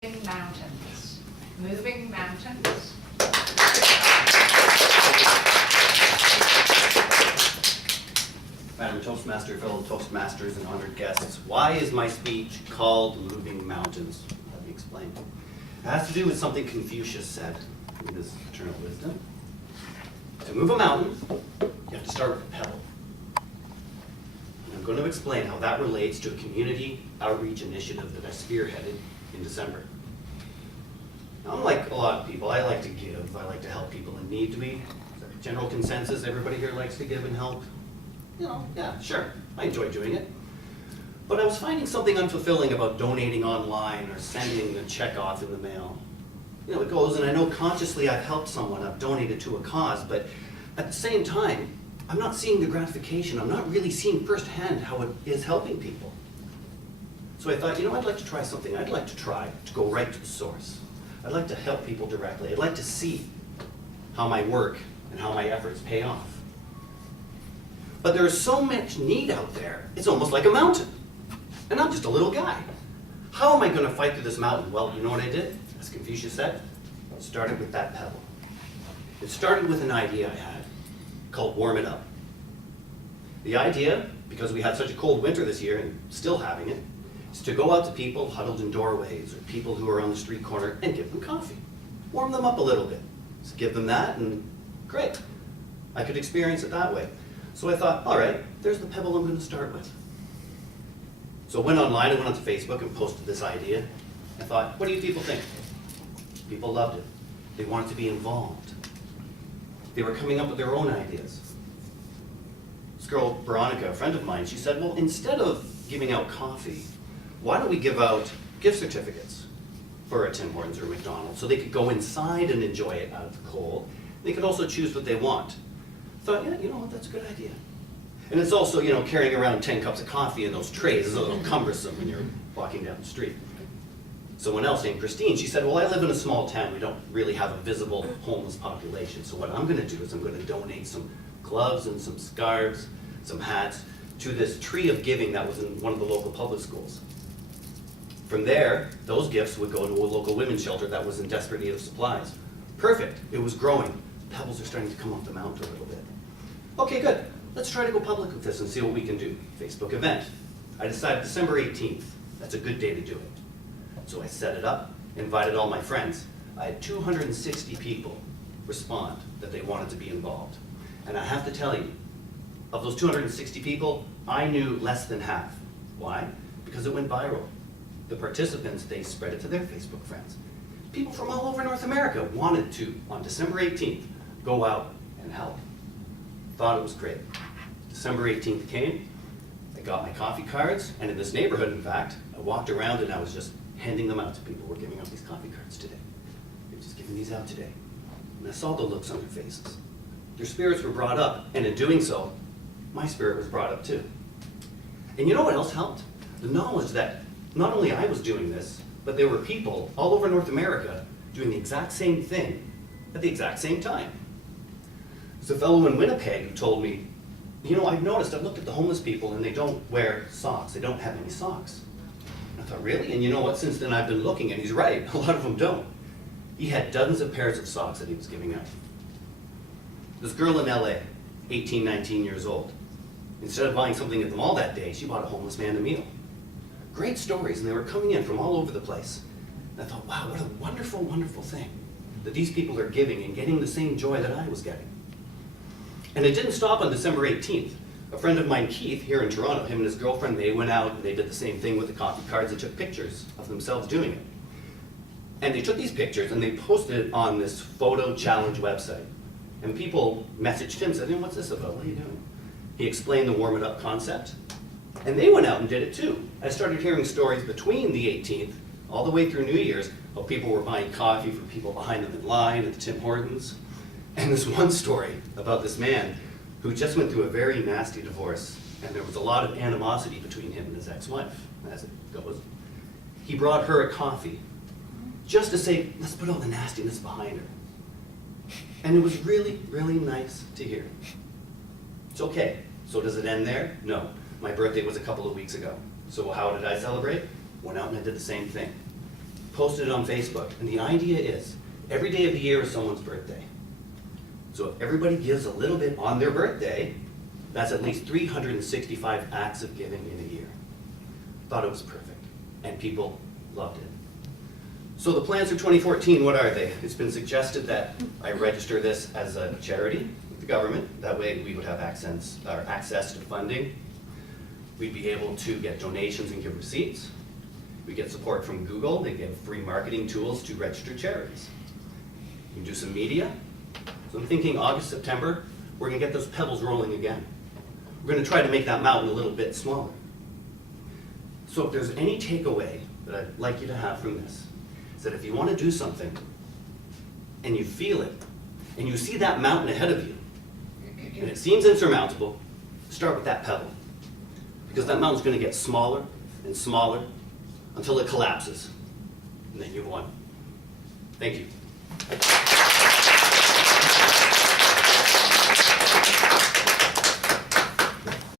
mountains. Moving mountains. Madam Toastmaster, fellow Toastmasters, and honored guests, why is my speech called Moving Mountains? Let me explain. It has to do with something Confucius said in his eternal wisdom. To move a mountain, you have to start with a pebble. And I'm going to explain how that relates to a community outreach initiative that I spearheaded in December. Now, unlike a lot of people, I like to give. I like to help people in need. Is there a general consensus? Everybody here likes to give and help? You know, yeah, sure. I enjoy doing it. But I was finding something unfulfilling about donating online or sending a check off in the mail. You know, it goes, and I know consciously I've helped someone, I've donated to a cause, but at the same time, I'm not seeing the gratification. I'm not really seeing firsthand how it is helping people. So I thought, you know, I'd like to try something. I'd like to try to go right to the source. I'd like to help people directly. I'd like to see how my work and how my efforts pay off. But there is so much need out there, it's almost like a mountain. And I'm just a little guy. How am I going to fight through this mountain? Well, you know what I did? As Confucius said, it started with that pebble. It started with an idea I had called warm it up. The idea, because we had such a cold winter this year and still having it, is to go out to people huddled in doorways or people who are on the street corner and give them coffee. Warm them up a little bit. So give them that and great. I could experience it that way. So I thought, all right, there's the pebble I'm going to start with. So I went online, I went onto Facebook and posted this idea. I thought, what do you people think? People loved it. They wanted to be involved. They were coming up with their own ideas. This girl, Veronica, a friend of mine, she said, well, instead of giving out coffee, why don't we give out gift certificates for a Tim Hortons or a McDonald's so they could go inside and enjoy it out of the cold. They could also choose what they want. Thought, yeah, you know what, that's a good idea. And it's also, you know, carrying around 10 cups of coffee in those trays is a little cumbersome when you're walking down the street. Someone else named Christine, she said, well, I live in a small town. We don't really have a visible homeless population. So what I'm going to do is I'm going to donate some gloves and some scarves, some hats, to this tree of giving that was in one of the local public schools. From there, those gifts would go to a local women's shelter that was in desperate need of supplies. Perfect. It was growing. Pebbles are starting to come off the mountain a little bit. Okay, good. Let's try to go public with this and see what we can do. Facebook event. I decided December 18th. That's a good day to do it. So I set it up, invited all my friends. I had 260 people respond that they wanted to be involved. And I have to tell you, of those 260 people, I knew less than half. Why? Because it went viral. The participants, they spread it to their Facebook friends. People from all over North America wanted to, on December 18th, go out and help. Thought it was great. December 18th came, I got my coffee cards, and in this neighborhood, in fact, I walked around and I was just handing them out to people. We're giving out these coffee cards today. We're just giving these out today. And I saw the looks on their faces. Their spirits were brought up, and in doing so, my spirit was brought up too. And you know what else helped? The knowledge that not only I was doing this, but there were people all over North America doing the exact same thing at the exact same time. There's a fellow in Winnipeg who told me, you know, I've noticed, I've looked at the homeless people and they don't wear socks. They don't have any socks. And I thought, really? And you know what, since then I've been looking, and he's right, a lot of them don't. He had dozens of pairs of socks that he was giving out. This girl in LA, 18, 19 years old, instead of buying something at the mall that day, she bought a homeless man a meal. Great stories, and they were coming in from all over the place. And I thought, wow, what a wonderful, wonderful thing that these people are giving and getting the same joy that I was getting. And it didn't stop on December 18th. A friend of mine, Keith, here in Toronto, him and his girlfriend, they went out and they did the same thing with the coffee cards. They took pictures of themselves doing it. And they took these pictures and they posted it on this photo challenge website. And people messaged him, said, what's this about? What are you doing? He explained the warm it up concept. And they went out and did it too. I started hearing stories between the 18th, all the way through New Year's, of people were buying coffee for people behind them in line at the Tim Hortons. And this one story about this man who just went through a very nasty divorce, and there was a lot of animosity between him and his ex-wife, as it goes. He brought her a coffee just to say, let's put all the nastiness behind her. And it was really, really nice to hear. It's okay. So does it end there? No. My birthday was a couple of weeks ago. So how did I celebrate? Went out and I did the same thing. posted it on Facebook, and the idea is, every day of the year is someone's birthday. So if everybody gives a little bit on their birthday, that's at least 365 acts of giving in a year. Thought it was perfect, and people loved it. So the plans for 2014, what are they? It's been suggested that I register this as a charity with the government. That way we would have access to funding. We'd be able to get donations and give receipts. We get support from Google. They give free marketing tools to register charities. We can do some media. So I'm thinking August, September, we're gonna get those pebbles rolling again. We're gonna try to make that mountain a little bit smaller. So if there's any takeaway that I'd like you to have from this, is that if you wanna do something, and you feel it, and you see that mountain ahead of you, and it seems insurmountable, start with that pebble. Because that mountain's gonna get smaller and smaller until it collapses, and then you've won. Thank you.